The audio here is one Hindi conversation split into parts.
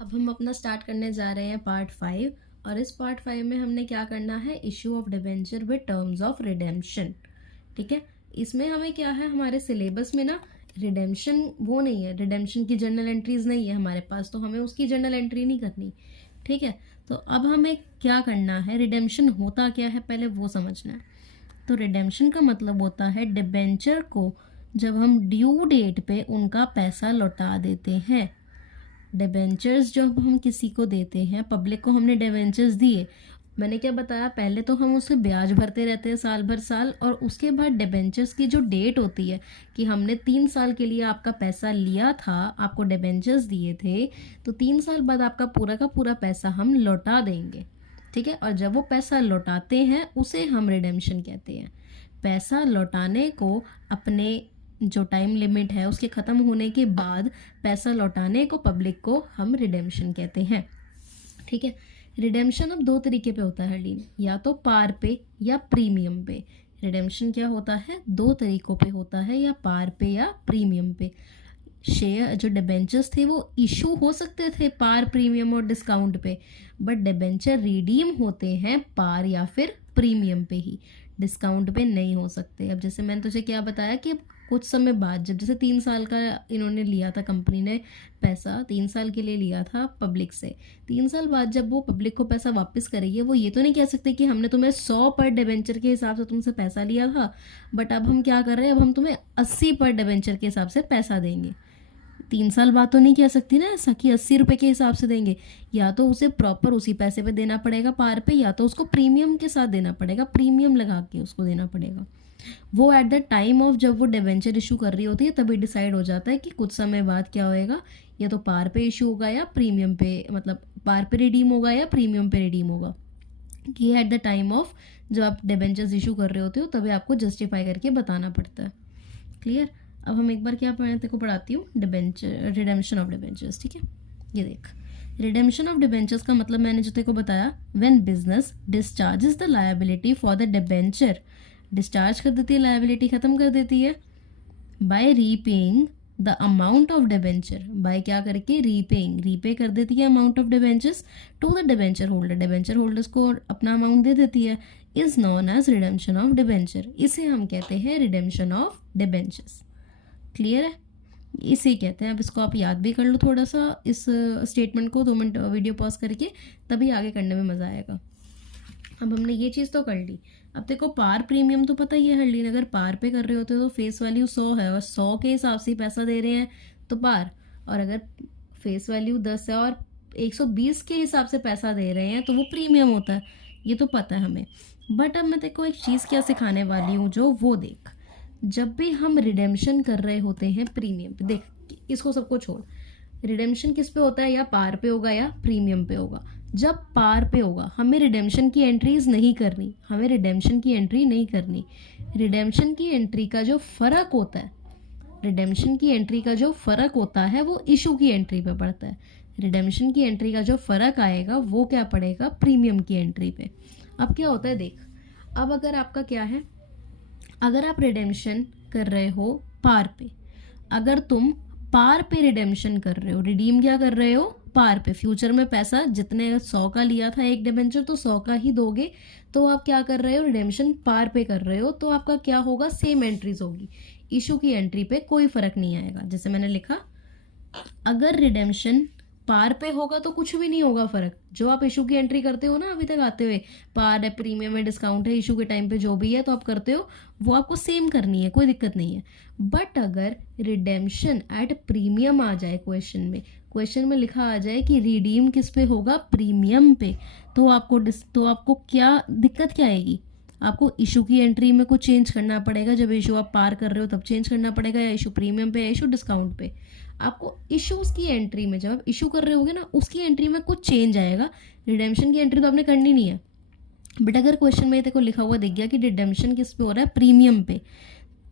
अब हम अपना स्टार्ट करने जा रहे हैं पार्ट 5। और इस पार्ट 5 में हमने क्या करना है, issue of debenture with terms of redemption. ठीक है, इसमें हमें क्या है, हमारे सिलेबस में ना रिडेम्पशन वो नहीं है, रिडेम्पशन की जर्नल एंट्रीज नहीं है हमारे पास, तो हमें उसकी जर्नल एंट्री नहीं करनी। ठीक है, तो अब हमें क्या करना है, रिडेम्पशन होता क्या है पहले वो समझना है। तो रिडेम्पशन का मतलब होता है डिबेंचर को जब हम ड्यू डेट पे उनका पैसा लौटा देते हैं। डिबेंचर्स जब हम किसी को देते हैं, पब्लिक को हमने डिबेंचर्स दिए, मैंने क्या बताया, पहले तो हम उससे ब्याज भरते रहते हैं साल भर साल, और उसके बाद डिबेंचर्स की जो डेट होती है कि हमने 3 साल के लिए आपका पैसा लिया था, आपको डिबेंचर्स दिए थे, तो 3 साल बाद आपका पूरा का पूरा पैसा हम लौटा देंगे। ठीक है, और जब वो पैसा लौटाते हैं उसे हम रिडेम्पशन कहते हैं। पैसा लौटाने को अपने जो टाइम लिमिट है उसके ख़त्म होने के बाद पैसा लौटाने को पब्लिक को हम रिडेम्पशन कहते हैं। ठीक है, रिडेम्पशन अब 2 तरीके पे होता है लीन, या तो पार पे या प्रीमियम पे। रिडेम्पशन क्या होता है, 2 तरीकों पे होता है, या पार पे या प्रीमियम पे। शेयर जो डिबेंचर्स थे वो इशू हो सकते थे पार, प्रीमियम और डिस्काउंट पे, बट डिबेंचर रिडीम होते हैं पार या फिर प्रीमियम पे ही, डिस्काउंट पे नहीं हो सकते। अब जैसे मैंने तुझे क्या बताया कि कुछ समय बाद, जब जैसे 3 साल का इन्होंने लिया था, कंपनी ने पैसा 3 साल के लिए लिया था पब्लिक से, 3 साल बाद जब वो पब्लिक को पैसा वापस करेगी, वो ये तो नहीं कह सकते कि हमने तुम्हें 100 पर डिबेंचर के हिसाब से तुमसे पैसा लिया था, बट अब हम क्या कर रहे हैं, अब हम तुम्हें 80 पर डिबेंचर के हिसाब से पैसा देंगे। 3 साल बाद तो नहीं कह सकती ना ऐसा कि 80 रुपये के हिसाब से देंगे, या तो उसे प्रॉपर उसी पैसे पे देना पड़ेगा पार पे, या तो उसको प्रीमियम के साथ देना पड़ेगा, प्रीमियम लगा के उसको देना पड़ेगा। वो एट द टाइम ऑफ जब वो डिवेंचर इशू कर रही होती है तभी डिसाइड हो जाता है कि कुछ समय बाद क्या होएगा, या तो पार पे इशू होगा या प्रीमियम पे, मतलब पार पे रिडीम होगा या प्रीमियम पे रिडीम होगा। ये एट द टाइम ऑफ जब आप डिबेंचर्स इशू कर रहे होते हो तभी आपको जस्टिफाई करके बताना पड़ता है। क्लियर। अब हम एक बार क्या पढ़ने को पढ़ाती हूँ, डिबेंचर, रिडेम्पशन ऑफ डिबेंचर्स। ठीक है, ये देख, रिडेम्पशन ऑफ डिबेंचर्स का मतलब मैंने जो तेरे को बताया, when business discharges the liability for the debenture, discharge कर देती है, लायबिलिटी ख़त्म कर देती है, by repaying the amount of debenture, by क्या करके, रीपेइंग, रीपे कर देती है amount of debentures to the debenture holder, debenture holders को अपना अमाउंट दे देती है, is known as redemption of debenture, इसे हम कहते हैं रिडेम्पशन ऑफ डिबेंचर्स। क्लियर है, इसे कहते हैं। अब इसको आप याद भी कर लो थोड़ा सा, इस स्टेटमेंट को 2 मिनट वीडियो पॉज करके, तभी आगे करने में मज़ा आएगा। अब हमने ये चीज़ तो कर ली। अब देखो पार प्रीमियम तो पता ही है हरलीन, अगर पार पे कर रहे होते तो फेस वैल्यू 100 है और 100 के हिसाब से ही पैसा दे रहे हैं तो पार, और अगर फेस वैल्यू 10 है और 120 के हिसाब से पैसा दे रहे हैं तो वो प्रीमियम होता है, ये तो पता है हमें। बट अब मैं देखो एक चीज़ क्या सिखाने वाली हूँ, जो वो देख, जब भी हम रिडेम्पशन कर रहे होते हैं प्रीमियम पे, देख इसको सबको छोड़, रिडेम्पशन किस पे होता है, या पार पे होगा या प्रीमियम पे होगा। जब पार पे होगा हमें रिडेम्पशन की एंट्रीज नहीं करनी, हमें रिडेम्पशन की एंट्री नहीं करनी। रिडेम्पशन की एंट्री का जो फ़र्क होता है, रिडेम्पशन की एंट्री का जो फ़र्क होता है वो इशू की एंट्री पे पड़ता है। रिडेम्पशन की एंट्री का जो फ़र्क आएगा वो क्या पड़ेगा, प्रीमियम की एंट्री पे। अब क्या होता है देख, अब अगर आपका क्या है, अगर आप रिडेम्पशन कर रहे हो पार पे, अगर तुम पार पे रिडेम्पशन कर रहे हो, रिडीम क्या कर रहे हो, पार पे, फ्यूचर में पैसा जितने 100 का लिया था एक डिबेंचर तो 100 का ही दोगे, तो आप क्या कर रहे हो, रिडेम्पशन पार पे कर रहे हो, तो आपका क्या होगा, सेम एंट्रीज होगी, इशू की एंट्री पे कोई फर्क नहीं आएगा। जैसे मैंने लिखा, अगर रिडेम्पशन पार पे होगा तो कुछ भी नहीं होगा फर्क, जो आप इशू की एंट्री करते हो ना अभी तक आते हुए, पार है, प्रीमियम है, डिस्काउंट है, इशू के टाइम पे जो भी है तो आप करते हो, वो आपको सेम करनी है, कोई दिक्कत नहीं है। बट अगर रिडेम्पशन एट प्रीमियम आ जाए, क्वेश्चन में लिखा आ जाए कि रिडीम किस पे होगा, प्रीमियम पे, तो आपको क्या दिक्कत क्या आएगी, आपको इशू की एंट्री में कुछ चेंज करना पड़ेगा, जब इशू आप पार कर रहे हो तब चेंज करना पड़ेगा, या इशू प्रीमियम पे या इशू डिस्काउंट पे। आपको इशूज़ की एंट्री में, जब आप इशू कर रहे होगे ना उसकी एंट्री में कुछ चेंज आएगा, रिडेम्पशन की एंट्री तो आपने करनी नहीं है। बट अगर क्वेश्चन में देखो लिखा हुआ दिख गया कि रिडेम्पशन किस पे हो रहा है, प्रीमियम पे,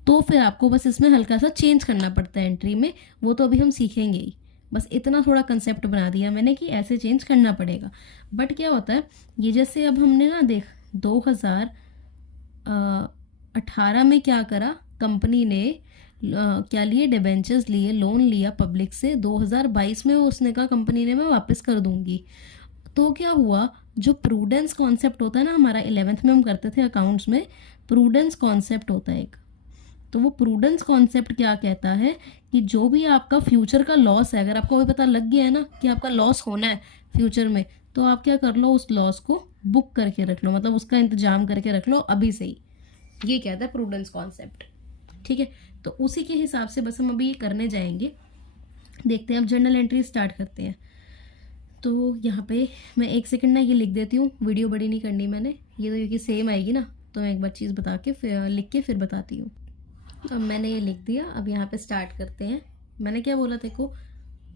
तो फिर आपको बस इसमें हल्का सा चेंज करना पड़ता है एंट्री में, वो तो अभी हम सीखेंगे ही। बस इतना थोड़ा कंसेप्ट बना दिया मैंने कि ऐसे चेंज करना पड़ेगा। बट क्या होता है, ये जैसे अब हमने ना देख 2018 में क्या करा, कंपनी ने क्या लिए, डिबेंचर्स लिए, लोन लिया पब्लिक से 2022 में, उसने कहा कंपनी ने मैं वापस कर दूंगी। तो क्या हुआ, जो प्रूडेंस कॉन्सेप्ट होता है ना हमारा 11th में हम करते थे अकाउंट्स में, प्रूडेंस कॉन्सेप्ट होता है एक। तो वो प्रूडेंस कॉन्सेप्ट क्या कहता है कि जो भी आपका फ्यूचर का लॉस है, अगर आपको भी पता लग गया है ना कि आपका लॉस होना है फ्यूचर में, तो आप क्या कर लो, उस लॉस को बुक करके रख लो, मतलब उसका इंतजाम करके रख लो अभी से ही। ये कहता है प्रूडेंस कॉन्सेप्ट। ठीक है, तो उसी के हिसाब से बस हम अभी ये करने जाएंगे। देखते हैं, अब जर्नल एंट्री स्टार्ट करते हैं। तो यहाँ पे मैं 1 सेकंड ना ये लिख देती हूँ, वीडियो बड़ी नहीं करनी मैंने, ये तो क्योंकि सेम आएगी ना, तो मैं एक बार चीज़ बता के फिर लिख के फिर बताती हूँ। अब मैंने ये लिख दिया, अब यहाँ पे स्टार्ट करते हैं। मैंने क्या बोला देखो,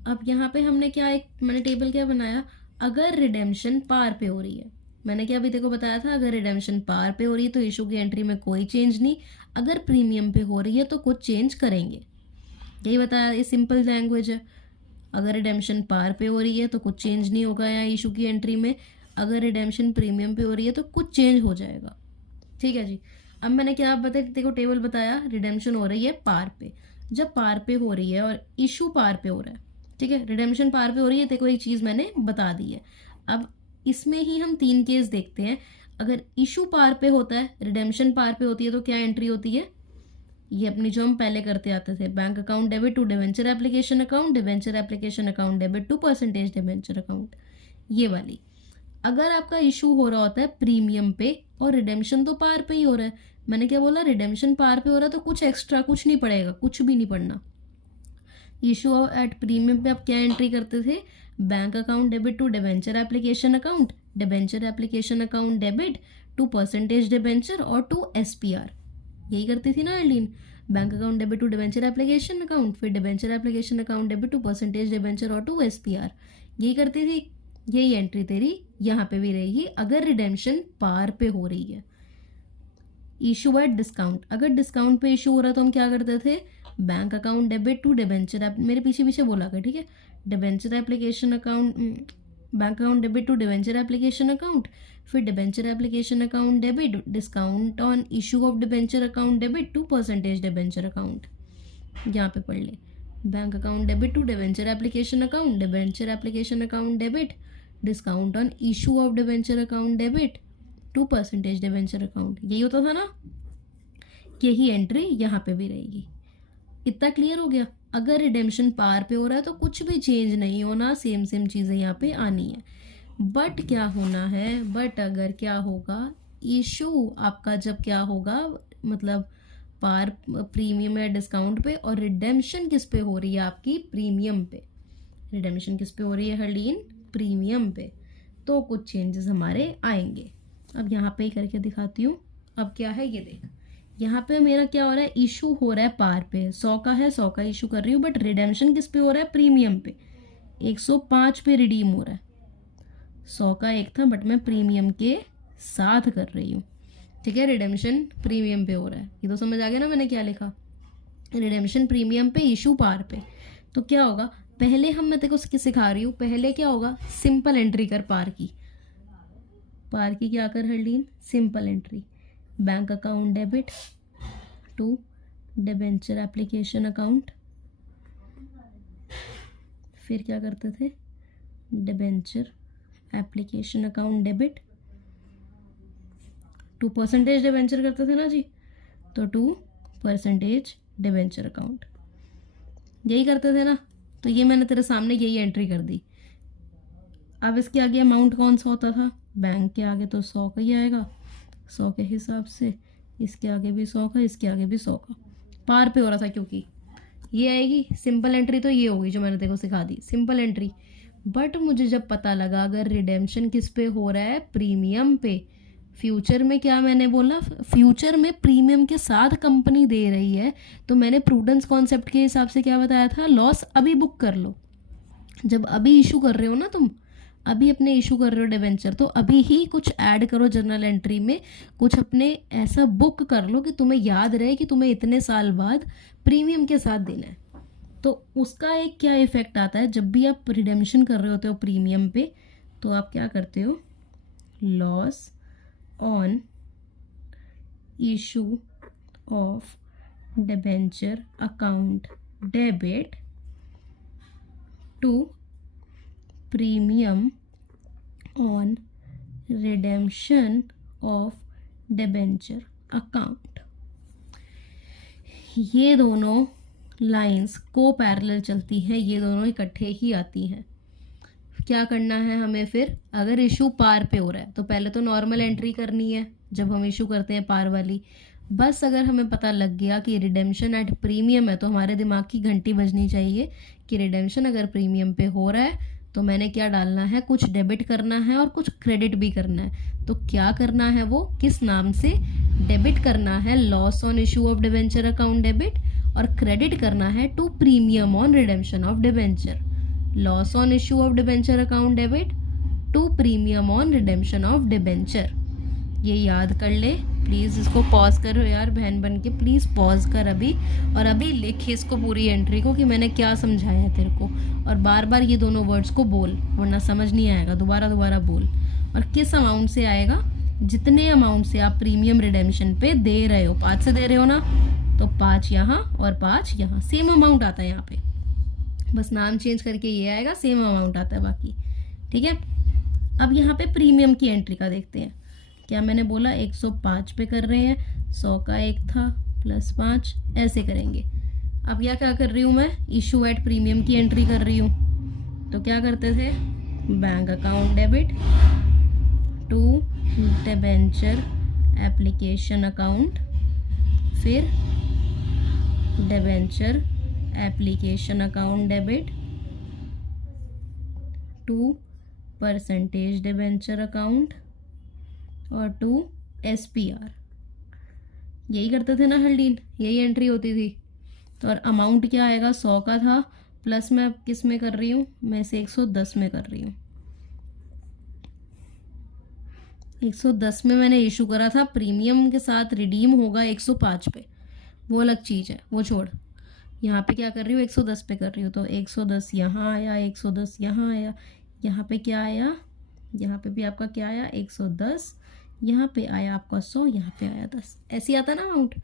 अब यहाँ पे हमने क्या, एक मैंने टेबल क्या बनाया, अगर रिडेम्पशन पार पे हो रही है, मैंने क्या अभी देखो बताया था, अगर रिडेम्पशन पार पे हो रही है तो इशू की एंट्री में कोई चेंज नहीं, अगर प्रीमियम पे हो रही है तो कुछ चेंज करेंगे। यही बताया, ये सिंपल लैंग्वेज है। अगर रिडेम्पशन पार पे हो रही है तो कुछ चेंज नहीं होगा यहाँ इशू की एंट्री में, अगर रिडेम्पशन प्रीमियम पे हो रही है तो कुछ चेंज हो जाएगा। ठीक है जी। अब मैंने क्या आप बताया, देखो टेबल बताया, रिडेम्पशन हो रही है पार पे, जब पार पे हो रही है और इशू पार पे हो रहा है, ठीक है, रिडेम्पशन पार पे हो रही है, देखो एक चीज़ मैंने बता दी है। अब इसमें ही हम 3 केस देखते हैं। अगर इशू पार पे होता है, रिडेम्पशन पार पे होती है, तो क्या एंट्री होती है, ये अपनी जो हम पहले करते आते थे, bank account debit to debenture application account, debenture application account debit to percentage debenture account, ये वाली। अगर आपका इशू हो रहा होता है प्रीमियम पे और रिडेम्पशन तो पार पे ही हो रहा है, मैंने क्या बोला, रिडेम्पशन पार पे हो रहा है तो कुछ एक्स्ट्रा कुछ नहीं पड़ेगा, कुछ भी नहीं पड़ना। इशू एट प्रीमियम पे आप क्या एंट्री करते थे, bank account debit to debenture application account, debenture application account debit to percentage debenture और टू एसपीआर, यही करती थी ना अर्लीन। Bank account debit to debenture application account, फिर debenture application account debit to percentage debenture और टू एसपीआर, यही करती थी। यही एंट्री तेरी यहाँ पे भी रहेगी अगर रिडेम्पशन पार पे हो रही है। इशू एट डिस्काउंट, अगर डिस्काउंट पे इशू हो रहा है तो हम क्या करते थे, bank account debit to debenture, मेरे पीछे पीछे बोला कर, ठीक है, debenture application account, bank account debit to debenture application account, फिर debenture application account debit, discount on issue of debenture account debit to percentage debenture account, यहाँ पे पढ़ ले, bank account debit to debenture application account, debenture application account debit, discount on issue of debenture account debit to percentage debenture account, यही होता था ना। यही एंट्री यहाँ पे भी रहेगी। इतना क्लियर हो गया। अगर रिडेम्पशन पार पे हो रहा है तो कुछ भी चेंज नहीं होना, सेम सेम चीज़ें यहाँ पे आनी है। बट क्या होना है, बट अगर क्या होगा, इशू आपका जब क्या होगा, मतलब पार प्रीमियम या डिस्काउंट पे, और रिडेम्पशन किस पे हो रही है आपकी, प्रीमियम पे। रिडेम्पशन किस पे हो रही है हरलीन, प्रीमियम पे, तो कुछ चेंजेस हमारे आएंगे। अब यहाँ पे ही करके दिखाती हूँ। अब क्या है ये देख, यहाँ पे मेरा क्या हो रहा है, इशू हो रहा है पार पे, 100 का है, 100 का इशू कर रही हूँ, बट रिडेम्पशन किस पे हो रहा है, प्रीमियम पे, 105 पे रिडीम हो रहा है। 100 का एक था बट मैं प्रीमियम के साथ कर रही हूँ, ठीक है, रिडेम्पशन प्रीमियम पे हो रहा है। ये तो समझ आ गया ना मैंने क्या लिखा, रिडेम्पशन प्रीमियम पे, इशू पार पे। तो क्या होगा, पहले मैं तेरे को सिखा रही हूँ, पहले क्या होगा, सिंपल एंट्री कर पार की, पार की क्या कर Harleen, simple entry, bank account debit to debenture application account, फिर क्या करते थे, debenture application account debit to percentage debenture करते थे ना जी, तो टू परसेंटेज डिबेंचर अकाउंट, यही करते थे ना। तो ये मैंने तेरे सामने यही एंट्री कर दी। अब इसके आगे अमाउंट कौन सा होता था, बैंक के आगे तो 100 का ही आएगा, 100 के हिसाब से, इसके आगे भी 100 का, इसके आगे भी 100 का, पार पे हो रहा था क्योंकि ये आएगी। सिंपल एंट्री तो ये होगी जो मैंने देखो सिखा दी, सिंपल एंट्री। बट मुझे जब पता लगा अगर रिडेम्पशन किस पे हो रहा है, प्रीमियम पे, फ्यूचर में, क्या मैंने बोला, फ्यूचर में प्रीमियम के साथ कंपनी दे रही है, तो मैंने प्रूडेंस कॉन्सेप्ट के हिसाब से क्या बताया था, लॉस अभी बुक कर लो। जब अभी इशू कर रहे हो ना तुम, अभी अपने इशू कर रहे हो डिवेंचर, तो अभी ही कुछ ऐड करो जर्नल एंट्री में, कुछ अपने ऐसा बुक कर लो कि तुम्हें याद रहे कि तुम्हें इतने साल बाद प्रीमियम के साथ देना है। तो उसका एक क्या इफेक्ट आता है, जब भी आप रिडेम्पशन कर रहे होते हो प्रीमियम पे, तो आप क्या करते हो, loss on issue of debenture account debit to premium on redemption of debenture account. ये दोनों लाइंस को पैरेलल चलती हैं, ये दोनों इकट्ठे ही आती हैं। क्या करना है हमें फिर, अगर इशू पार पे हो रहा है तो पहले तो नॉर्मल एंट्री करनी है जब हम इशू करते हैं पार वाली। बस अगर हमें पता लग गया कि रिडेम्पशन एट प्रीमियम है तो हमारे दिमाग की घंटी बजनी चाहिए कि रिडेम्पशन अगर प्रीमियम पे हो रहा है तो मैंने क्या डालना है, कुछ डेबिट करना है और कुछ क्रेडिट भी करना है। तो क्या करना है, वो किस नाम से डेबिट करना है, loss on issue of debenture account debit, और क्रेडिट करना है to premium on redemption of debenture. Loss on issue of debenture account debit to premium on redemption of debenture. ये याद कर ले प्लीज़। इसको पॉज करो यार, बहन बन के प्लीज़ पॉज कर अभी, और अभी लिख इसको पूरी एंट्री को कि मैंने क्या समझाया है तेरे को, और बार बार ये दोनों वर्ड्स को बोल वरना समझ नहीं आएगा। दोबारा दोबारा बोल। और किस अमाउंट से आएगा, जितने अमाउंट से आप प्रीमियम रिडेम्पशन पे दे रहे हो, 5 से दे रहे हो ना, तो 5 यहाँ और 5 यहाँ, सेम अमाउंट आता है यहाँ पे, बस नाम चेंज करके ये आएगा, सेम अमाउंट आता है बाकी। ठीक है, अब यहाँ पे प्रीमियम की एंट्री का देखते हैं। क्या मैंने बोला 105 पे कर रहे हैं, 100 का एक था प्लस 5, ऐसे करेंगे। अब यह क्या कर रही हूँ मैं, इशू एट प्रीमियम की एंट्री कर रही हूँ। तो क्या करते थे, bank account debit to debenture application account, फिर debenture application account debit to percentage debenture account और टू SPR। यही करते थे ना हल्डीन, यही एंट्री होती थी। तो और अमाउंट क्या आएगा, 100 का था, प्लस मैं किस में कर रही हूँ, मैं इसे 110 में कर रही हूँ। 110 में मैंने इशू करा था, प्रीमियम के साथ रिडीम होगा 105 पे, वो अलग चीज़ है, वो छोड़। यहाँ पे क्या कर रही हूँ, 110 पे कर रही हूँ। तो 110 यहाँ आया, 110 यहाँ आया, यहाँ पे क्या आया, यहाँ पे भी आपका क्या आया 110, यहाँ पे आया आपका 100, यहाँ पे आया 10, ऐसे आता ना अमाउंट,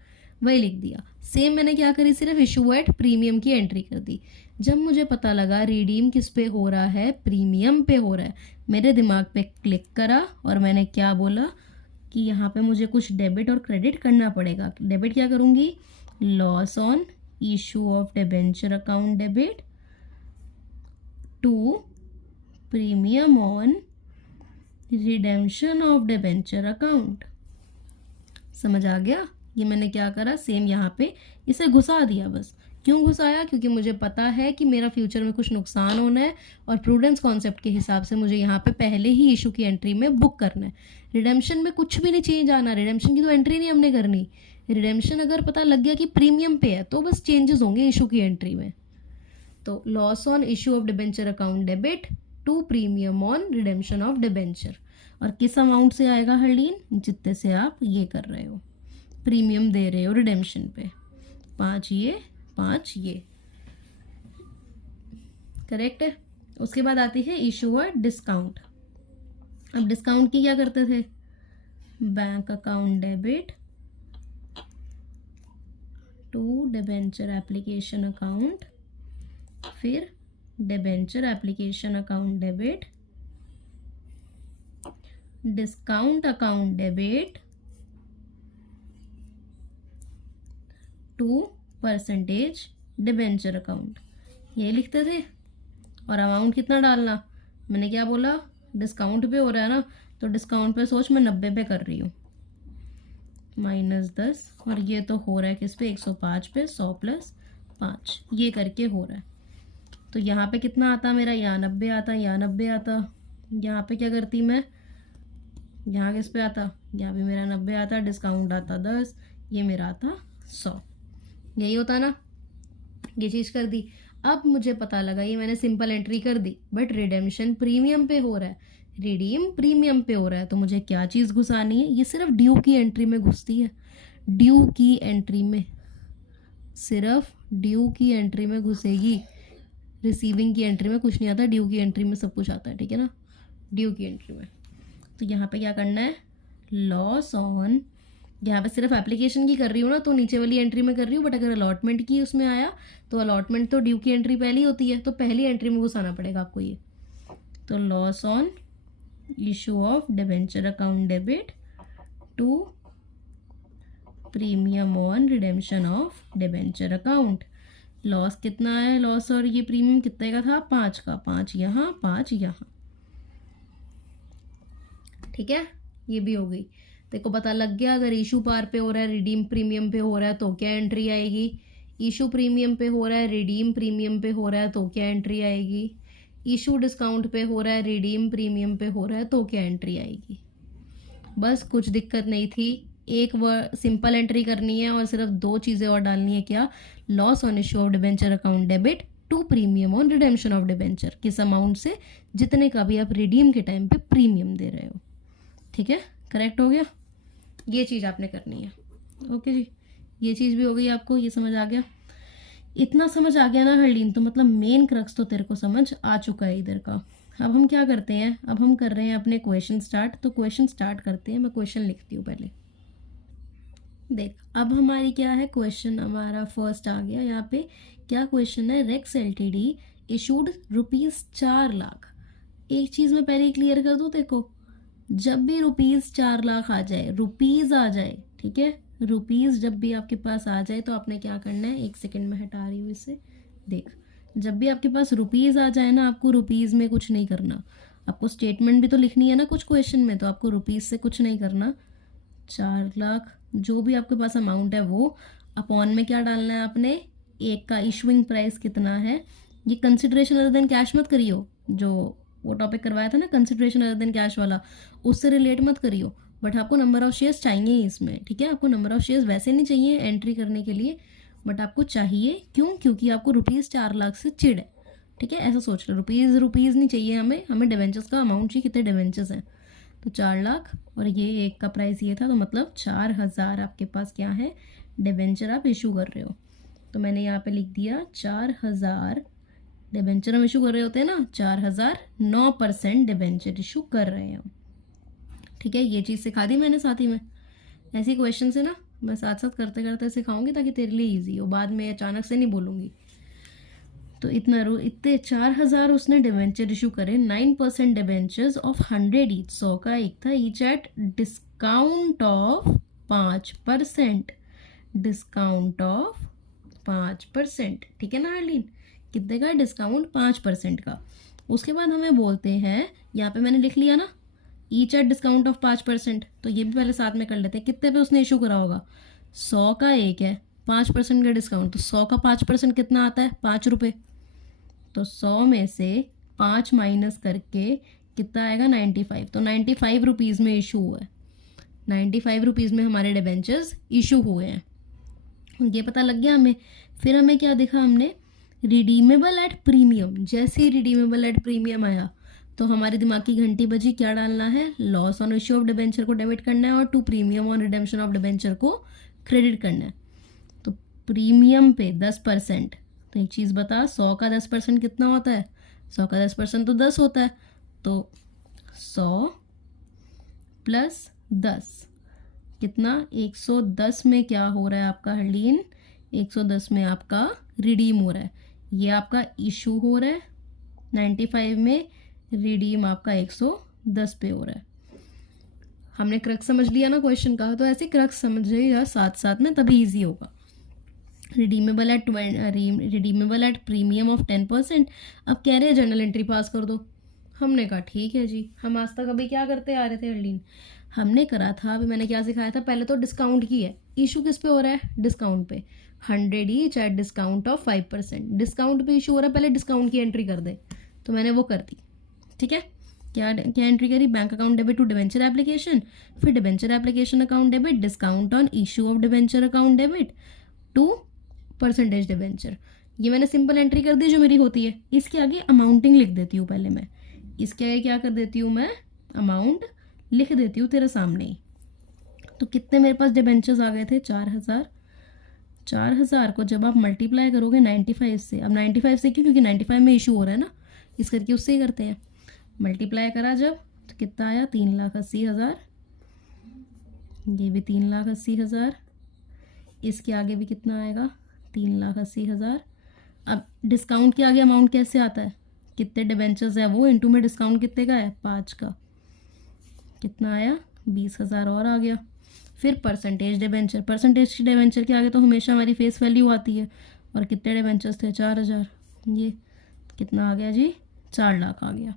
वही लिख दिया। सेम मैंने क्या करी, सिर्फ इशू एट प्रीमियम की एंट्री कर दी। जब मुझे पता लगा रिडीम किस पे हो रहा है, प्रीमियम पे हो रहा है, मेरे दिमाग पे क्लिक करा और मैंने क्या बोला कि यहाँ पे मुझे कुछ डेबिट और क्रेडिट करना पड़ेगा। डेबिट क्या करूँगी, loss on issue of debenture account debit to premium on redemption of debenture account. समझ आ गया, ये मैंने क्या करा, सेम यहाँ पे इसे घुसा दिया। बस क्यों घुसाया, क्योंकि मुझे पता है कि मेरा फ्यूचर में कुछ नुकसान होना है और प्रूडेंस कॉन्सेप्ट के हिसाब से मुझे यहाँ पे पहले ही इशू की एंट्री में बुक करना है। रिडेम्पशन में कुछ भी नहीं चेंज आना, रिडेम्पशन की तो एंट्री नहीं हमने करनी। रिडेम्पशन अगर पता लग गया कि प्रीमियम पे है तो बस चेंजेस होंगे इशू की एंट्री में। तो loss on issue of debenture account debit to premium on redemption of debenture. और किस अमाउंट से आएगा हरलीन, जितने से आप ये कर रहे हो, प्रीमियम दे रहे हो रिडेम्पशन पे, 5 ये 5 ये, करेक्ट है। उसके बाद आती है इशू और डिस्काउंट। अब डिस्काउंट की क्या करते थे, bank account debit to debenture application account, फिर debenture application account debit, discount account debit to percentage debenture account, ये लिखते थे। और अमाउंट कितना डालना, मैंने क्या बोला, डिस्काउंट पे हो रहा है ना, तो डिस्काउंट पे सोच मैं 90 पे कर रही हूँ, -10, और ये तो हो रहा है किस पे, 105 पे, 100 + 5, ये करके हो रहा है। तो यहाँ पे कितना आता मेरा, यहाँ 90 आता, यहाँ 90 आता, यहाँ पे क्या करती मैं, यहाँ किस पे आता, यहाँ भी मेरा 90 आता, डिस्काउंट आता 10, ये मेरा आता 100, यही होता ना, ये चीज़ कर दी। अब मुझे पता लगा, ये मैंने सिंपल एंट्री कर दी, बट रिडेम्पशन प्रीमियम पे हो रहा है, रिडीम प्रीमियम पे हो रहा है, तो मुझे क्या चीज़ घुसानी है, ये सिर्फ ड्यू की एंट्री में घुसती है, ड्यू की एंट्री में, सिर्फ ड्यू की एंट्री में घुसेगी, रिसीविंग की एंट्री में कुछ नहीं आता, ड्यू की एंट्री में सब कुछ आता है, ठीक है ना, ड्यू की एंट्री में। तो यहाँ पे क्या करना है, लॉस ऑन यहाँ पे सिर्फ एप्लीकेशन की कर रही हूँ ना, तो नीचे वाली एंट्री में कर रही हूँ, बट अगर अलॉटमेंट की उसमें आया तो अलॉटमेंट तो ड्यू की एंट्री पहली होती है, तो पहली एंट्री में घुसाना पड़ेगा आपको ये। तो loss on issue of debenture account debit to premium on redemption of debenture account. Loss कितना है, लॉस और ये प्रीमियम कितने का था, 5 का, 5 यहाँ 5 यहाँ। ठीक है, ये भी हो गई। देखो पता लग गया, अगर इशू पार पे हो रहा है, रिडीम प्रीमियम पे हो रहा है तो क्या एंट्री आएगी, इशू प्रीमियम पे हो रहा है, रिडीम प्रीमियम पे हो रहा है तो क्या एंट्री आएगी, इशू डिस्काउंट पे हो रहा है, रिडीम प्रीमियम पे हो रहा है तो क्या एंट्री आएगी। बस कुछ दिक्कत नहीं थी, एक सिंपल एंट्री करनी है और सिर्फ 2 चीज़ें और डालनी है, क्या, loss on issue of debenture account debit to premium on redemption of debenture, किस अमाउंट से, जितने का भी आप रिडीम के टाइम पे प्रीमियम दे रहे हो। ठीक है, करेक्ट हो गया, ये चीज़ आपने करनी है। ओके जी, ये चीज़ भी हो गई आपको, ये समझ आ गया। इतना समझ आ गया ना हरलीन, तो मतलब मेन क्रक्स तो तेरे को समझ आ चुका है इधर का। अब हम क्या करते हैं, अब हम कर रहे हैं अपने क्वेश्चन स्टार्ट। तो क्वेश्चन स्टार्ट करते हैं, मैं क्वेश्चन लिखती हूँ पहले। देख अब हमारी क्या है, क्वेश्चन हमारा फर्स्ट आ गया यहाँ पे। क्या क्वेश्चन है, रेक्स एलटीडी इशूड ₹4 लाख। एक चीज़ मैं पहले क्लियर कर दूँ, देखो जब भी ₹4 लाख आ जाए, रुपीज़ आ जाए, ठीक है, रुपीज़ जब भी आपके पास आ जाए तो आपने क्या करना है, एक सेकंड में हटा रही हूँ इसे। देख जब भी आपके पास रुपीज़ आ जाए ना, आपको रुपीज़ में कुछ नहीं करना, आपको स्टेटमेंट भी तो लिखनी है ना कुछ क्वेश्चन में, तो आपको रुपीज़ से कुछ नहीं करना। 4 लाख जो भी आपके पास अमाउंट है वो अपॉन में क्या डालना है आपने, एक का इशुइंग प्राइस कितना है। ये कंसिडरेशन अदर देन कैश मत करियो, जो वो टॉपिक करवाया था ना कंसिडरेशन अदर देन कैश वाला, उससे रिलेट मत करियो, बट आपको नंबर ऑफ शेयर्स चाहिए ही इसमें। ठीक है, आपको नंबर ऑफ शेयर्स वैसे नहीं चाहिए एंट्री करने के लिए, बट आपको चाहिए क्यों, क्योंकि आपको ₹4 लाख से चिढ़ है। ठीक है, ऐसा सोच लो, रुपीज़ नहीं चाहिए हमें डिवेंचर्स का अमाउंट चाहिए, कितने डिवेंचर्स हैं, तो 4 लाख, और ये एक का प्राइस ये था, तो मतलब 4000 आपके पास क्या है, डिवेंचर आप इशू कर रहे हो। तो मैंने यहाँ पे लिख दिया 4000 डिबेंचर हम इशू कर रहे होते हैं ना, 4000, 9% डिबेंचर इशू कर रहे हैं हम। ठीक है, ये चीज़ सिखा दी मैंने साथ ही में। ऐसी क्वेश्चन से ना मैं साथ साथ करते करते सिखाऊंगी ताकि तेरे लिए इजी हो, बाद में अचानक से नहीं बोलूँगी। तो इतने 4000 उसने डिबेंचर इशू करे, 9% डिबेंचर्स ऑफ 100 ईच, 100 का एक था, each at discount of 5%, discount of 5%। ठीक है ना हरलीन, कितने का डिस्काउंट, 5% का। उसके बाद हमें बोलते हैं, यहाँ पे मैंने लिख लिया ना ईच एट डिस्काउंट ऑफ 5%, तो ये भी पहले साथ में कर लेते हैं। कितने पे उसने इशू करा होगा, 100 का एक है, 5% का डिस्काउंट, तो 100 का 5% कितना आता है, ₹5। तो 100 में से 5 माइनस करके कितना आएगा, 95। तो 95 रुपीज़ में इशू हुआ है, 95 रुपीज़ में हमारे डिबेंचर्स इशू हुए हैं, ये पता लग गया हमें। फिर हमें क्या दिखा, हमने रिडीमेबल एट प्रीमियम, जैसे ही रिडीमेबल एट प्रीमियम आया तो हमारे दिमाग की घंटी बजी, क्या डालना है, loss on issue of debenture को डेबिट करना है और to premium on redemption of debenture को क्रेडिट करना है। तो प्रीमियम पे 10%, तो एक चीज़ बता, 100 का 10% कितना होता है, 100 का 10% तो 10 होता है, तो 100 प्लस 10 कितना, 110 में क्या हो रहा है आपका हरलीन, 110 में आपका रिडीम हो रहा है, ये आपका इशू हो रहा है 95 में, रिडीम आपका 110 पे हो रहा है। हमने क्रक्स समझ लिया ना क्वेश्चन का, तो ऐसे क्रक्स समझिएगा साथ साथ में, तभी इजी होगा। Redeemable at premium of 10%। अब कह रहे हैं जर्नल एंट्री पास कर दो, हमने कहा ठीक है जी। हम आज तक अभी क्या करते आ रहे थे अर्लीन, हमने करा था, अभी मैंने क्या सिखाया था, पहले तो डिस्काउंट की है, इशू किस पे हो रहा है, डिस्काउंट पे, 100 each at discount of 5%, discount पे इशू हो रहा है, पहले डिस्काउंट की एंट्री कर दे, तो मैंने वो कर दी। ठीक है, क्या एंट्री करी, bank account debit to debenture application, फिर debenture application account debit, discount on issue of debenture account debit to percentage debenture. ये मैंने सिंपल एंट्री कर दी जो मेरी होती है। इसके आगे अमाउंटिंग लिख देती हूँ पहले मैं, इसके आगे क्या कर देती हूँ मैं, अमाउंट लिख देती हूँ तेरे सामने ही। तो कितने मेरे पास डिबेंचर्स आ गए थे, 4000। 4000 को जब आप मल्टीप्लाई करोगे 95 से, अब 95 से क्यों, क्योंकि 95 में इशू हो रहा है ना, इस करके उससे ही करते हैं, मल्टीप्लाई करा जब तो कितना आया, 3,80,000 ये भी 3,80,000, इसके आगे भी कितना आएगा 3,80,000। अब डिस्काउंट के आगे अमाउंट कैसे आता है, कितने डिबेंचर्स है वो इंटू में डिस्काउंट कितने का है 5 का, कितना आया 20,000 और आ गया। फिर परसेंटेज डिबेंचर, परसेंटेज डिबेंचर के आगे तो हमेशा हमारी फेस वैल्यू आती है, और कितने डिबेंचर्स थे 4,000, ये कितना आ गया जी 4 लाख आ गया।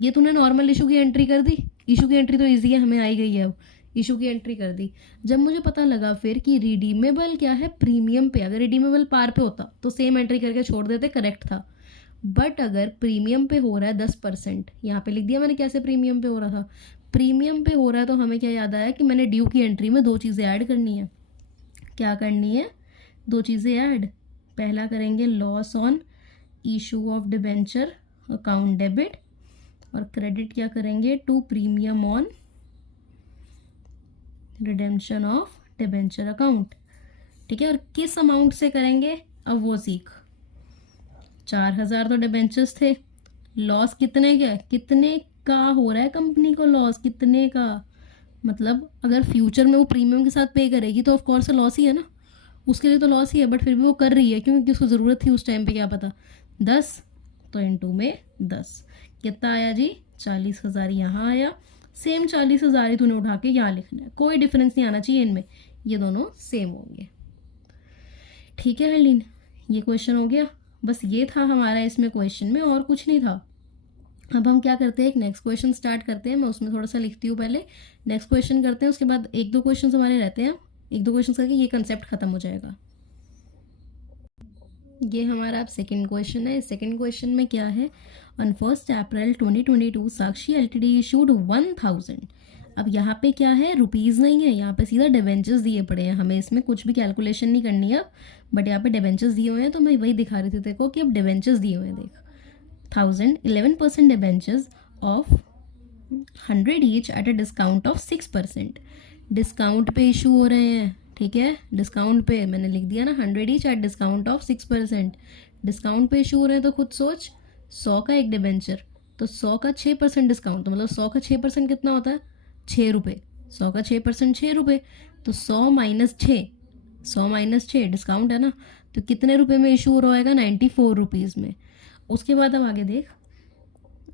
ये तूने नॉर्मल इशू की एंट्री कर दी, इशू की एंट्री तो ईजी है, हमें आई गई है, अब इशू की एंट्री कर दी। जब मुझे पता लगा फिर कि रिडीमेबल क्या है प्रीमियम पे, अगर रिडीमेबल पार पे होता तो सेम एंट्री करके छोड़ देते, करेक्ट था। बट अगर प्रीमियम पे हो रहा है 10%, यहाँ पे लिख दिया मैंने कैसे प्रीमियम पे हो रहा था, प्रीमियम पे हो रहा है, तो हमें क्या याद आया कि मैंने ड्यू की एंट्री में 2 चीज़ें ऐड करनी है। क्या करनी है, 2 चीज़ें ऐड। पहला करेंगे loss on issue of debenture account debit, और क्रेडिट क्या करेंगे to premium on redemption of debenture account. ठीक है, और किस अमाउंट से करेंगे अब वो सीख। 4,000 तो डिबेंचर्स थे, लॉस कितने का, कितने का हो रहा है कंपनी को लॉस, कितने का, मतलब अगर फ्यूचर में वो प्रीमियम के साथ पे करेगी तो ऑफ कोर्स लॉस ही है ना, उसके लिए तो लॉस ही है, बट फिर भी वो कर रही है क्योंकि उसको ज़रूरत थी उस टाइम पे, क्या पता 10 तो इंटू में 10 कितना आया जी 40,000 यहाँ आया। सेम 40,000 ही तूने उठा के यहाँ लिखना है, कोई डिफरेंस नहीं आना चाहिए इनमें, ये दोनों सेम होंगे। ठीक है हरलीन, ये क्वेश्चन हो गया, बस ये था हमारा इसमें क्वेश्चन में, और कुछ नहीं था। अब हम क्या करते हैं, एक नेक्स्ट क्वेश्चन स्टार्ट करते हैं, मैं उसमें थोड़ा सा लिखती हूँ पहले, नेक्स्ट क्वेश्चन करते हैं, उसके बाद 1-2 क्वेश्चन हमारे रहते हैं, 1-2 क्वेश्चन करके ये कंसेप्ट खत्म हो जाएगा। ये हमारा अब सेकंड क्वेश्चन है। सेकंड क्वेश्चन में क्या है, on 1 April 2022 Sakshi LTD issued 1000। अब यहाँ पे क्या है, रुपीज़ नहीं है, यहाँ पे सीधा डिबेंचर्स दिए पड़े हैं, हमें इसमें कुछ भी कैलकुलेशन नहीं करनी है, बट यहाँ पे डिबेंचर्स दिए हुए हैं, तो मैं वही दिखा रही थी देखो कि अब डिबेंचर्स दिए हुए हैं, देख 1000 11% debentures of 100 each at a discount of 6%। Discount पे इशू हो रहे हैं, ठीक है, डिस्काउंट पे मैंने लिख दिया ना 100 each at discount of 6%, discount पे इशू हो रहे हैं, तो खुद सोच 100 का एक डिबेंचर, तो 100 का 6% डिस्काउंट, तो मतलब 100 का 6% कितना होता है 6 रुपये, 100 का 6% 6 रुपये, तो 100 माइनस 6, 100 माइनस 6 डिस्काउंट है ना, तो कितने रुपए में इशू हो रहा होगा 94 रुपीज़ में। उसके बाद अब आगे देख,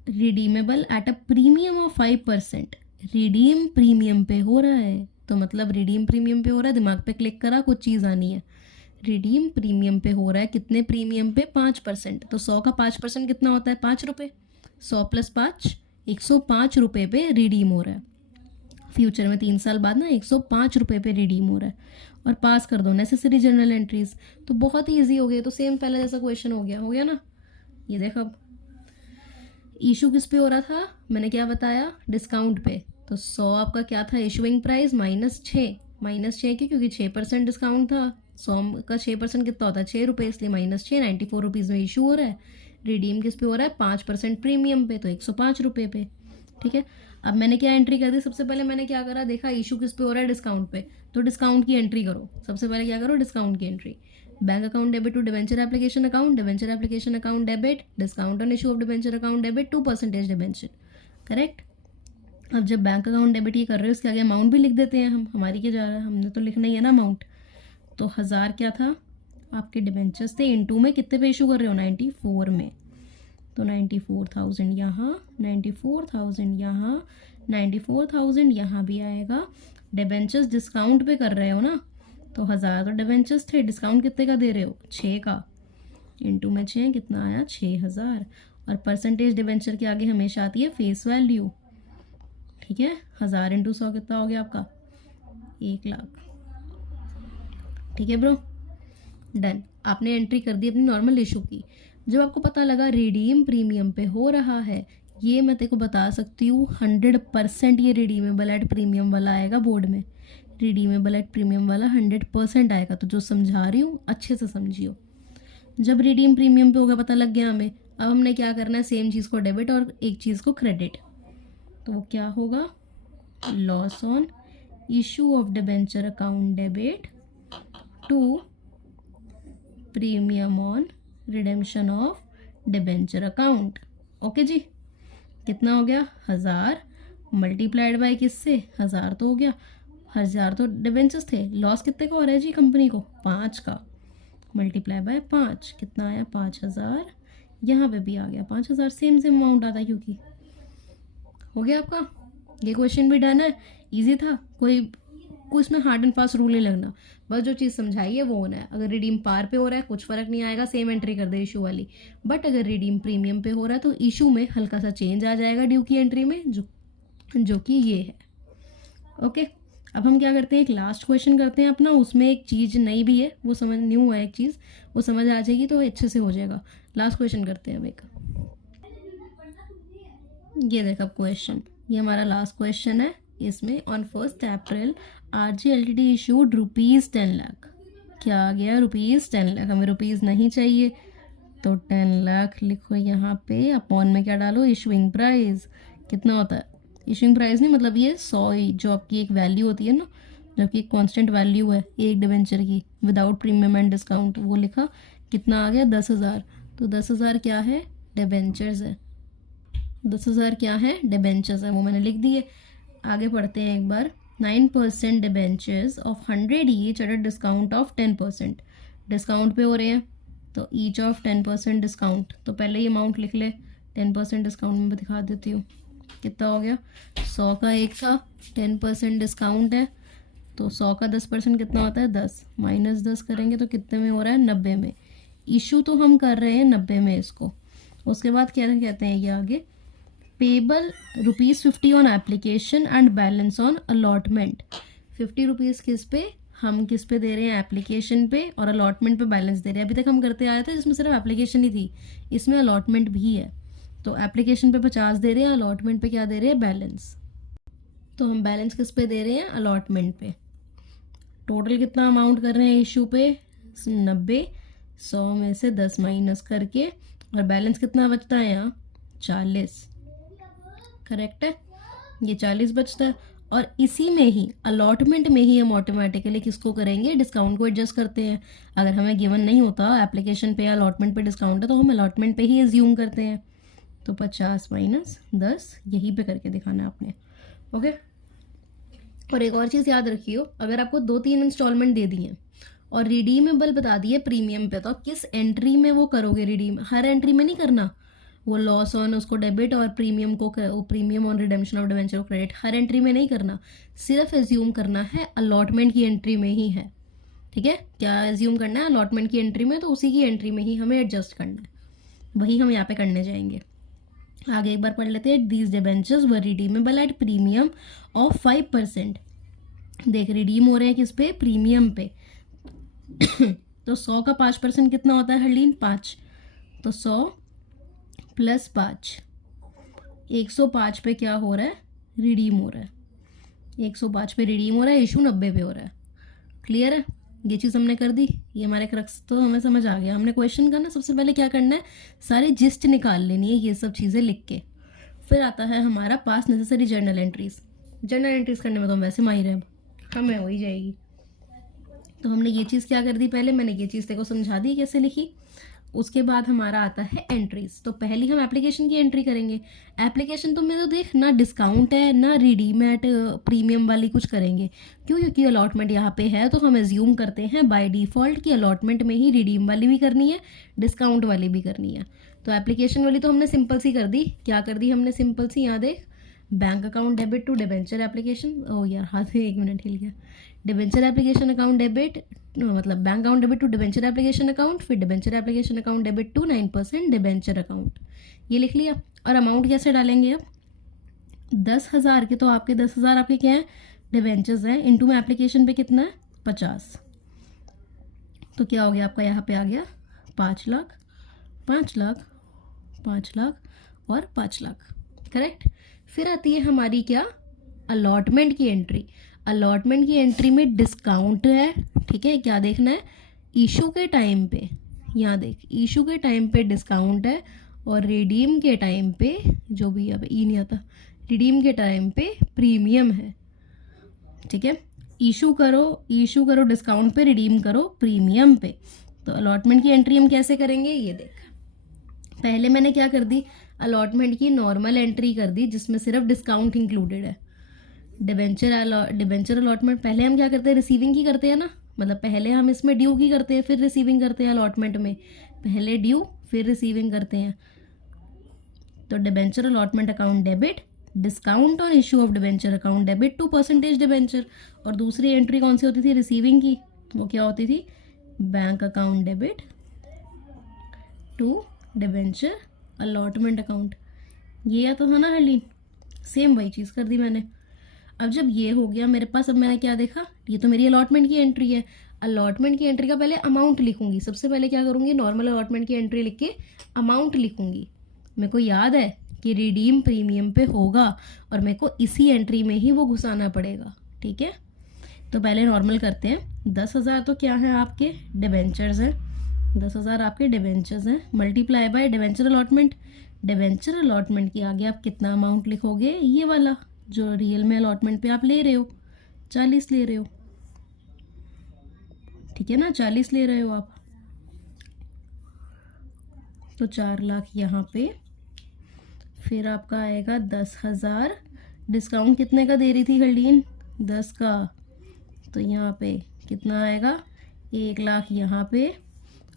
redeemable at a premium of 5%, redeem premium पे हो रहा है, तो मतलब रिडीम प्रीमियम पे हो रहा है, दिमाग पे क्लिक करा कुछ चीज़ आनी है, रिडीम प्रीमियम पे हो रहा है, कितने प्रीमियम पे 5%, तो 100 का 5% कितना होता है 5 रुपये, 100 + 5 105 रुपये पे रिडीम हो रहा है, फ्यूचर में 3 साल बाद ना 105 रुपये पे रिडीम हो रहा है, और पास कर दो नेसेसरी जर्नल एंट्रीज, तो बहुत ही ईजी हो गया, तो सेम पहले जैसा क्वेश्चन हो गया ना। ये देख, अब इशू किस पे हो रहा था, मैंने क्या बताया डिस्काउंट पे, तो 100 आपका क्या था इशूइंग प्राइस -6 क्योंकि 6% डिस्काउंट था, 100 का 6% कितना होता है 6 रुपये, इसलिए -6 94 रुपीज़ में इशू हो रहा है। रिडीम किस पे हो रहा है 5% प्रीमियम पे, तो 105 रुपये पे। ठीक है, अब मैंने क्या एंट्री कर दी, सबसे पहले मैंने क्या करा, देखा इशू किस पे हो रहा है डिस्काउंट पे, तो डिस्काउंट की एंट्री करो, सबसे पहले क्या करो डिस्काउंट की entry, bank account debit to debenture application account, debenture application account debit, discount on issue of debenture account debit 2% debenture, correct. अब जब बैंक अकाउंट डेबिट ये कर रहे हो, उसके आगे अमाउंट भी लिख देते हैं हम, हमारी क्या जा रहा है, हमने तो लिखना ही है ना अमाउंट, तो 1000 क्या था आपके डिबेंचर्स थे, इनटू में कितने पे इशू कर रहे हो 94 में, तो 94,000 यहाँ, 94,000 यहाँ, 94,000 यहाँ भी आएगा। डिबेंचर्स डिस्काउंट पे कर रहे हो ना, तो 1000 तो डिबेंचर्स थे, डिस्काउंट कितने का दे रहे हो 6 का, इनटू में 6 कितना आया 6000, और परसेंटेज डिबेंचर के आगे हमेशा आती है फेस वैल्यू। ठीक है, 1000 × 100 कितना हो गया आपका 1 लाख। ठीक है ब्रो, डन, आपने एंट्री कर दी अपनी नॉर्मल इशू की। जब आपको पता लगा रिडीम प्रीमियम पे हो रहा है, ये मैं तेको बता सकती हूँ 100% ये रिडीमेबल एट प्रीमियम वाला आएगा बोर्ड में, रिडीमेबल एट प्रीमियम वाला 100% आएगा, तो जो समझा रही हूँ अच्छे से समझियो। जब रिडीम प्रीमियम पे होगा पता लग गया हमें, अब हमने क्या करना है, सेम चीज़ को डेबिट और एक चीज़ को क्रेडिट, तो वो क्या होगा, loss on issue of debenture account debit to premium on redemption of debenture account. Okay जी, कितना हो गया 1000 मल्टीप्लाइड बाय किससे 1000 तो हो गया, 1000 तो डिबेंचर्स थे, लॉस कितने का हो रहा है जी कंपनी को, 5 का, मल्टीप्लाई बाय 5 कितना आया 5000, यहाँ पे भी आ गया 5000, सेम सेम अमाउंट आता है क्योंकि हो गया आपका। ये क्वेश्चन भी डन है, इजी था, कोई इसमें हार्ड एंड फास्ट रूल नहीं लगना, बस जो चीज़ समझाई है वो होना है। अगर रिडीम पार पे हो रहा है कुछ फर्क नहीं आएगा, सेम एंट्री कर दे इशू वाली, बट अगर रिडीम प्रीमियम पे हो रहा है तो इशू में हल्का सा चेंज आ जाएगा ड्यू की एंट्री में, जो कि ये है। ओके, अब हम क्या करते हैं, एक लास्ट क्वेश्चन करते हैं अपना, उसमें एक चीज़ नई भी है, वो समझ न्यू है एक चीज़, वो समझ आ जाएगी तो अच्छे से हो जाएगा। लास्ट क्वेश्चन करते हैं अब एक, ये देखो क्वेश्चन, ये हमारा लास्ट क्वेश्चन है। इसमें on 1 April RG LTD issued ₹10 lakh, क्या आ गया ₹10 लाख, हमें रुपीज़ नहीं चाहिए तो 10 लाख लिखो यहाँ पे, अपॉन में क्या डालो, इशूइंग प्राइस कितना होता है, इशूइंग प्राइस नहीं मतलब ये 100 जो आपकी एक वैल्यू होती है ना, जो कि एक कॉन्स्टेंट वैल्यू है एक डिबेंचर की विदाउट प्रीमियम एंड डिस्काउंट, वो लिखा, कितना आ गया 10,000, तो 10,000 क्या है, डिबेंचर्स है, 10,000 क्या है, डिबेंचर्स है, वो मैंने लिख दिए। आगे पढ़ते हैं एक बार, 9% debentures of 100 each at a discount of 10%, discount पे हो रहे हैं तो ईच ऑफ 10% डिस्काउंट, तो पहले ही अमाउंट लिख ले, 10% डिस्काउंट में भी दिखा देती हूँ, कितना हो गया, 100 का एक था, 10% डिस्काउंट है तो 100 का 10% कितना होता है 10, -10 करेंगे तो कितने में हो रहा है 90 में, इशू तो हम कर रहे हैं 90 में इसको। उसके बाद क्या कहते हैं ये आगे, payable ₹50 on application and balance on allotment, 50 rupees किस पे, हम किस पे दे रहे हैं, एप्लीकेशन पे, और अलॉटमेंट पे बैलेंस दे रहे हैं। अभी तक हम करते आए थे जिसमें सिर्फ एप्लीकेशन ही थी, इसमें अलॉटमेंट भी है, तो एप्लीकेशन पे 50 दे रहे हैं, अलॉटमेंट पे क्या दे रहे हैं, बैलेंस, तो हम बैलेंस किस पे दे रहे हैं, अलॉटमेंट पे। टोटल कितना अमाउंट कर रहे हैं इशू पे, 90, 100 में से 10 माइनस करके, और बैलेंस कितना बचता है यहाँ 40, करेक्ट है, ये 40 बचता है। और इसी में ही अलॉटमेंट में ही हम ऑटोमेटिकली किसको करेंगे, डिस्काउंट को एडजस्ट करते हैं। अगर हमें गिवन नहीं होता एप्लीकेशन पे या अलॉटमेंट पे डिस्काउंट है तो हम अलॉटमेंट पे ही एज्यूम करते हैं, तो 50 माइनस 10 यहीं पे करके दिखाना है आपने। ओके, और एक और चीज़ याद रखियो, अगर आपको 2-3 इंस्टॉलमेंट दे दिए और रिडीमेबल बता दिए प्रीमियम पे, तो आप किस एंट्री में वो करोगे रिडीम, हर एंट्री में नहीं करना, वो लॉस ऑन उसको डेबिट और प्रीमियम को premium on redemption of debenture को क्रेडिट, हर एंट्री में नहीं करना, सिर्फ एज्यूम करना है अलॉटमेंट की एंट्री में ही है, ठीक है, क्या एज्यूम करना है अलॉटमेंट की एंट्री में, तो उसी की एंट्री में ही हमें एडजस्ट करना है, वही हम यहाँ पे करने जाएंगे। आगे एक बार पढ़ लेते हैं, these debentures were redeemable at premium of 5%, देख रिडीम हो रहे हैं किस पे, प्रीमियम पे, तो 100 का 5% कितना होता है हरलीन, 5, तो 100 + 5, 105 पे क्या हो रहा है, रिडीम हो रहा है, 105 पे रिडीम हो रहा है, इशू 90 पे हो रहा है, क्लियर है, ये चीज़ हमने कर दी, ये हमारे क्रक्स तो हमें समझ आ गया। हमने क्वेश्चन का ना सबसे पहले क्या करना है, सारी जिस्ट निकाल लेनी है ये सब चीज़ें लिख के, फिर आता है हमारा पास necessary journal entries, journal entries करने में तो हम वैसे माहिर हैं, हमें हो ही जाएगी। तो हमने ये चीज़ क्या कर दी, पहले मैंने ये चीज़ तेको समझा दी कैसे लिखी। उसके बाद हमारा आता है एंट्रीज, तो पहले हम एप्लीकेशन की एंट्री करेंगे। एप्लीकेशन तो मैं तो देख ना डिस्काउंट है ना रिडीम एट प्रीमियम वाली कुछ करेंगे, क्यों, क्योंकि अलॉटमेंट यहाँ पे है, तो हम एज्यूम करते हैं बाय डिफ़ॉल्ट कि अलॉटमेंट में ही रिडीम वाली भी करनी है, डिस्काउंट वाली भी करनी है। तो एप्लीकेशन वाली तो हमने सिंपल सी कर दी, क्या कर दी हमने सिंपल सी, यहाँ देख, bank account debit to debenture application, ओ यार हाथ में 1 मिनट हिल गया, डिबेंचर एप्लीकेशन अकाउंट डेबिट मतलब bank account debit to debenture application account, फिर debenture application account debit to 9% debenture account, ये लिख लिया। और अमाउंट कैसे डालेंगे अब, 10,000 के, तो आपके 10,000 आपके क्या है, डिबेंचर्स हैं, इनटू में एप्लीकेशन पे कितना है 50, तो क्या हो गया आपका, यहाँ पे आ गया 5 लाख, 5 लाख, 5 लाख और 5 लाख, करेक्ट। फिर आती है हमारी क्या, अलॉटमेंट की एंट्री। अलॉटमेंट की एंट्री में डिस्काउंट है, ठीक है, क्या देखना है, इशू के टाइम पे, यहाँ देख इशू के टाइम पे डिस्काउंट है, और रिडीम के टाइम पे, जो भी अब ई नहीं आता, रिडीम के टाइम पे प्रीमियम है, ठीक है, इशू करो डिस्काउंट पे, रिडीम करो प्रीमियम पे। तो अलॉटमेंट की एंट्री हम कैसे करेंगे, ये देख, पहले मैंने क्या कर दी, अलॉटमेंट की नॉर्मल एंट्री कर दी जिसमें सिर्फ डिस्काउंट इंक्लूडेड है, डिबेंचर अलॉटमेंट पहले हम क्या करते हैं, रिसीविंग की करते हैं ना, मतलब पहले हम इसमें ड्यू की करते हैं फिर रिसीविंग करते हैं। अलॉटमेंट में पहले ड्यू फिर रिसीविंग करते हैं। तो debenture allotment account debit, discount on issue of debenture account debit to percentage debenture. और दूसरी एंट्री कौन सी होती थी रिसीविंग की, वो क्या होती थी, bank account debit to debenture allotment account. ये या तो था ना हर्लीन, सेम वही चीज़ कर दी मैंने। अब जब ये हो गया मेरे पास, अब मैंने क्या देखा, ये तो मेरी अलॉटमेंट की एंट्री है। अलॉटमेंट की एंट्री का पहले अमाउंट लिखूंगी। सबसे पहले क्या करूंगी, नॉर्मल अलॉटमेंट की एंट्री लिख के अमाउंट लिखूंगी। मेरे को याद है कि रिडीम प्रीमियम पे होगा और मेरे को इसी एंट्री में ही वो घुसाना पड़ेगा। ठीक है, तो पहले नॉर्मल करते हैं। 10,000 तो क्या है आपके डिबेंचर्स हैं, 10,000 आपके डिबेंचर्स हैं, multiply by debenture allotment. Debenture allotment के आगे आप कितना अमाउंट लिखोगे, ये वाला जो रियल में अलॉटमेंट पे आप ले रहे हो, 40 ले रहे हो। ठीक है ना, 40 ले रहे हो आप, तो 4 लाख यहाँ पे। फिर आपका आएगा 10,000, डिस्काउंट कितने का दे रही थी हर्लीन, 10 का, तो यहाँ पे कितना आएगा, 1 लाख यहाँ पे।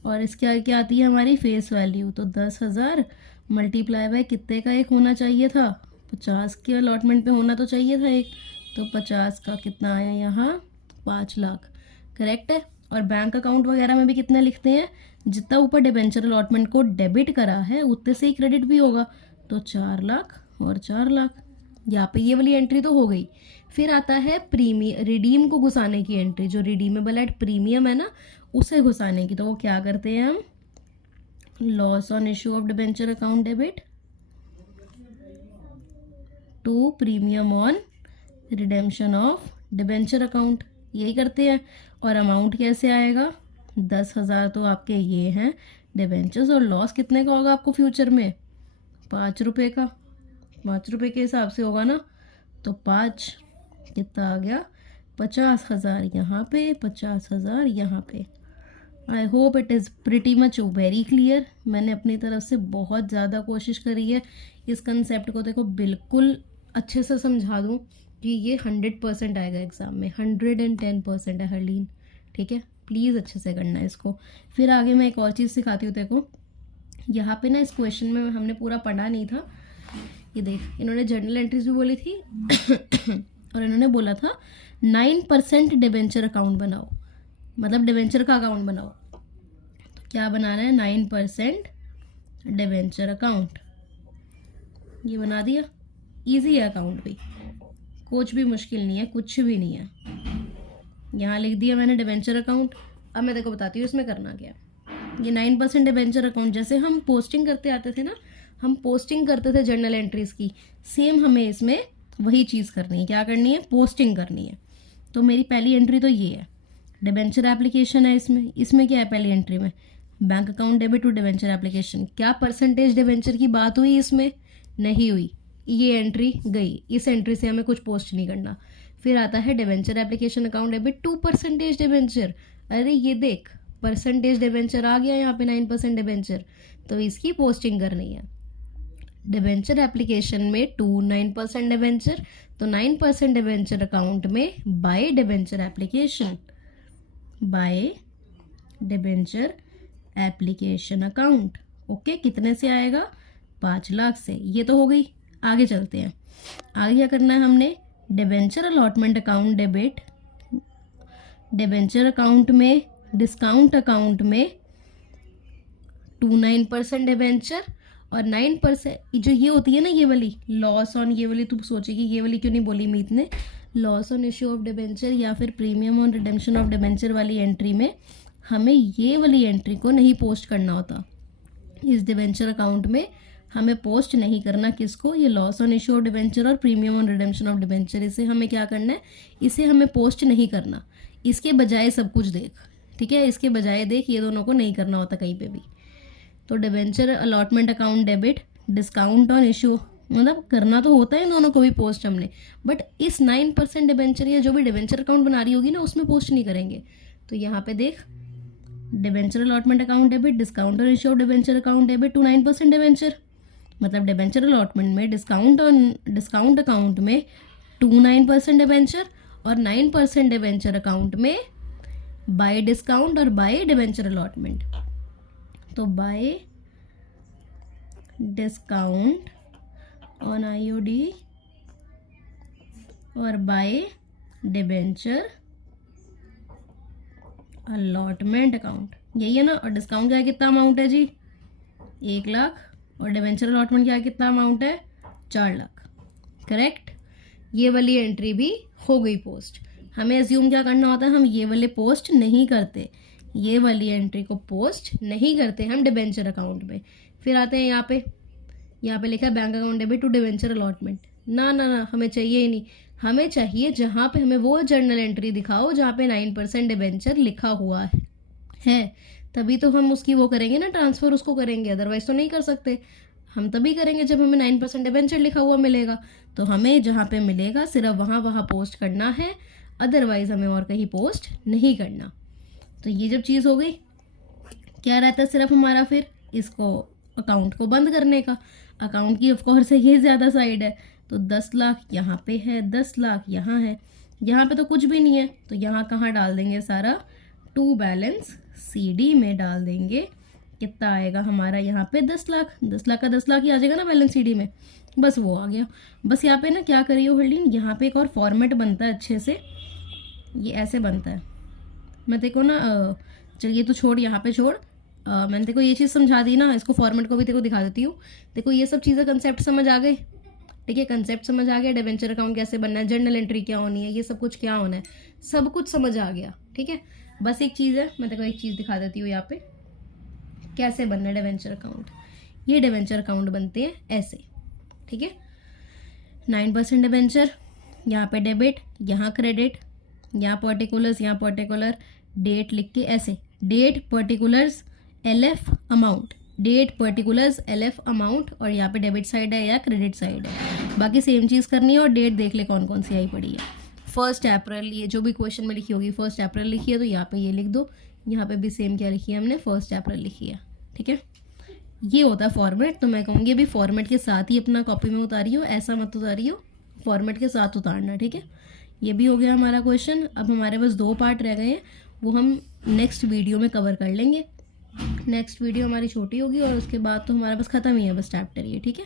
और इसके आगे क्या आती है हमारी फेस वैल्यू, तो 10,000 मल्टीप्लाई बाय कितने का एक होना चाहिए था, 50 के अलॉटमेंट पे होना तो चाहिए था एक, तो 50 का कितना आया यहाँ, 5 लाख। करेक्ट है। और बैंक अकाउंट वगैरह में भी कितना लिखते हैं, जितना ऊपर डिबेंचर अलॉटमेंट को डेबिट करा है उतने से ही क्रेडिट भी होगा, तो 4 लाख और 4 लाख। यहाँ पे ये वाली एंट्री तो हो गई। फिर आता है रिडीम को घुसाने की एंट्री, जो रिडीमेबल एट प्रीमियम है ना, उसे घुसाने की। तो वो क्या करते हैं हम, loss on issue of debenture account debit to premium on redemption of debenture account, यही करते हैं। और अमाउंट कैसे आएगा, 10,000 तो आपके ये हैं डिबेंचर्स, और लॉस कितने का होगा आपको फ्यूचर में, 5 रुपये का, 5 रुपये के हिसाब से होगा ना, तो 5 कितना आ गया, 50,000 यहाँ पे, 50,000 यहाँ पे। I hope it is pretty much very clear. मैंने अपनी तरफ से बहुत ज़्यादा कोशिश करी है इस कंसेप्ट को देखो बिल्कुल अच्छे से समझा दूँ कि ये 100% आएगा एग्ज़ाम में, 110% है हर्लीन। ठीक है, प्लीज़ अच्छे से करना है इसको। फिर आगे मैं एक और चीज़ सिखाती हूँ देखो, यहाँ पे ना इस क्वेश्चन में हमने पूरा पढ़ा नहीं था। ये देख, इन्होंने जर्नल एंट्रीज भी बोली थी और इन्होंने बोला था 9% डिबेंचर अकाउंट बनाओ, मतलब डिबेंचर का अकाउंट बनाओ। तो क्या बनाना है, 9% डिबेंचर अकाउंट, ये बना दिया। इजी है अकाउंट भी, कुछ भी मुश्किल नहीं है, कुछ भी नहीं है। यहाँ लिख दिया मैंने डिबेंचर अकाउंट। अब मैं देखो बताती हूँ इसमें करना क्या। ये 9% डिबेंचर अकाउंट, जैसे हम पोस्टिंग करते आते थे ना, हम पोस्टिंग करते थे जर्नल एंट्रीज की, सेम हमें इसमें वही चीज़ करनी है। क्या करनी है, पोस्टिंग करनी है। तो मेरी पहली एंट्री तो ये है, डिबेंचर एप्लीकेशन है इसमें। इसमें क्या है पहली एंट्री में, bank account debit to debenture application. क्या परसेंटेज डिबेंचर की बात हुई इसमें, नहीं हुई, ये एंट्री गई। इस एंट्री से हमें कुछ पोस्ट नहीं करना। फिर आता है debenture application account debit 2% debenture. अरे ये देख, परसेंटेज डिबेंचर आ गया यहाँ पे 9% डिबेंचर, तो इसकी पोस्टिंग करनी है। डिबेंचर एप्लीकेशन में 9% डिबेंचर, तो 9% डिबेंचर अकाउंट में by debenture application, by debenture application account. Okay, कितने से आएगा, 5 लाख से। ये तो हो गई। आगे चलते हैं। आगे क्या करना है हमने, debenture allotment account debit, debenture account में, डिस्काउंट अकाउंट में 9% डिबेंचर और 9% जो ये होती है ना, ये वाली लॉस ऑन, ये वाली तू सोचेगी ये वाली क्यों नहीं बोली मीत ने, loss on issue of debenture या फिर premium on redemption of debenture वाली एंट्री में हमें ये वाली एंट्री को नहीं पोस्ट करना होता। इस डिबेंचर अकाउंट में हमें पोस्ट नहीं करना, किसको, ये loss on issue of debenture और premium on redemption of debenture. इसे हमें क्या करना है, इसे हमें पोस्ट नहीं करना। इसके बजाय सब कुछ देख, ठीक है, इसके बजाय देख, ये दोनों को नहीं करना होता कहीं पे भी। तो debenture allotment account debit, discount on issue, मतलब करना तो होता है इन दोनों को भी पोस्ट हमने, बट इस 9% डिबेंचर या जो भी डिबेंचर अकाउंट बना रही होगी ना, उसमें पोस्ट नहीं करेंगे। तो यहाँ पे देख, debenture allotment account debit, discount on issue of debenture account debit to 9% debenture, मतलब डिबेंचर अलॉटमेंट में डिस्काउंट अकाउंट में टू 9% डिबेंचर और 9% डिबेंचर अकाउंट में बाय डिस्काउंट और बाय डिबेंचर अलॉटमेंट। तो बाय डिस्काउंट ऑन आईओडी और बाय डिबेंचर अलॉटमेंट अकाउंट, यही है ना। और डिस्काउंट क्या है, कितना अमाउंट है जी 1 लाख, और डिबेंचर अलॉटमेंट क्या है, कितना अमाउंट है 4 लाख। करेक्ट। ये वाली एंट्री भी हो गई पोस्ट। हमें एज्यूम क्या करना होता है, हम ये वाले पोस्ट नहीं करते, ये वाली एंट्री को पोस्ट नहीं करते हम डिबेंचर अकाउंट में। फिर आते हैं यहाँ पे लिखा है bank account debit to debenture allotment. ना ना ना, हमें चाहिए ही नहीं। हमें चाहिए जहाँ पे हमें वो जर्नल एंट्री दिखाओ जहाँ पे 9% डिबेंचर लिखा हुआ है, तभी तो हम उसकी वो करेंगे ना, ट्रांसफ़र उसको करेंगे, अदरवाइज तो नहीं कर सकते। हम तभी करेंगे जब हमें 9% डिबेंचर लिखा हुआ मिलेगा। तो हमें जहाँ पे मिलेगा सिर्फ वहाँ पोस्ट करना है, अदरवाइज हमें और कहीं पोस्ट नहीं करना। तो ये जब चीज़ हो गई, क्या रहता है सिर्फ हमारा फिर इसको अकाउंट को बंद करने का। अकाउंट की ऑफकोर्स ये ज़्यादा साइड है, तो 10 लाख यहाँ पे है, 10 लाख यहाँ है, यहाँ पे तो कुछ भी नहीं है, तो यहाँ कहाँ डाल देंगे सारा, टू बैलेंस CD में डाल देंगे। कितना आएगा हमारा यहाँ पे 10 लाख, 10 लाख का 10 लाख ही आ जाएगा ना बैलेंस CD में, बस वो आ गया। बस यहाँ पे ना क्या करिए होल्डिंग, यहाँ पे एक और फॉर्मेट बनता है अच्छे से, ये ऐसे बनता है। मैं देखो ना, चलिए तो छोड़, यहाँ पे छोड़, मैंने देखो ये चीज़ समझा दी ना, इसको फॉर्मेट को भी देखो दिखा देती हूँ। देखो ये सब चीज़ें कंसेप्ट समझ आ गए, ठीक है, कंसेप्ट समझ आ गया, डिबेंचर अकाउंट कैसे बनना है, जर्नल एंट्री क्या होनी है, ये सब कुछ क्या होना है, सब कुछ समझ आ गया, ठीक है। बस एक चीज़ है, मैं देखो एक चीज़ दिखा देती हूँ यहाँ पे कैसे बनना है डिबेंचर अकाउंट। ये डिबेंचर अकाउंट बनते हैं ऐसे, ठीक है। 9% डिबेंचर, यहाँ पे डेबिट, यहाँ क्रेडिट, यहाँ पर्टिकुलर्स, यहाँ पर्टिकुलर, डेट लिख के ऐसे, date particulars LF amount, date particulars LF amount, और यहाँ पे डेबिट साइड है या क्रेडिट साइड है, बाकी सेम चीज़ करनी है। और डेट देख ले कौन कौन सी आई पड़ी है, 1 अप्रैल, ये जो भी क्वेश्चन में लिखी होगी 1 अप्रैल लिखी है, तो यहाँ पे ये लिख दो। यहाँ पे भी सेम क्या लिखी है हमने, 1 अप्रैल लिखी है, ठीक है। ये होता है फॉर्मेट। तो मैं कहूँगी अभी फॉर्मेट के साथ ही अपना कॉपी में उतारियो, ऐसा मत उतारियो, फॉर्मेट के साथ उतारना, ठीक है। ये भी हो गया हमारा क्वेश्चन। अब हमारे पास 2 पार्ट रह गए हैं, वो हम नेक्स्ट वीडियो में कवर कर लेंगे। नेक्स्ट वीडियो हमारी छोटी होगी और उसके बाद तो हमारे पास ख़त्म ही है बस चैप्टर ये, ठीक है।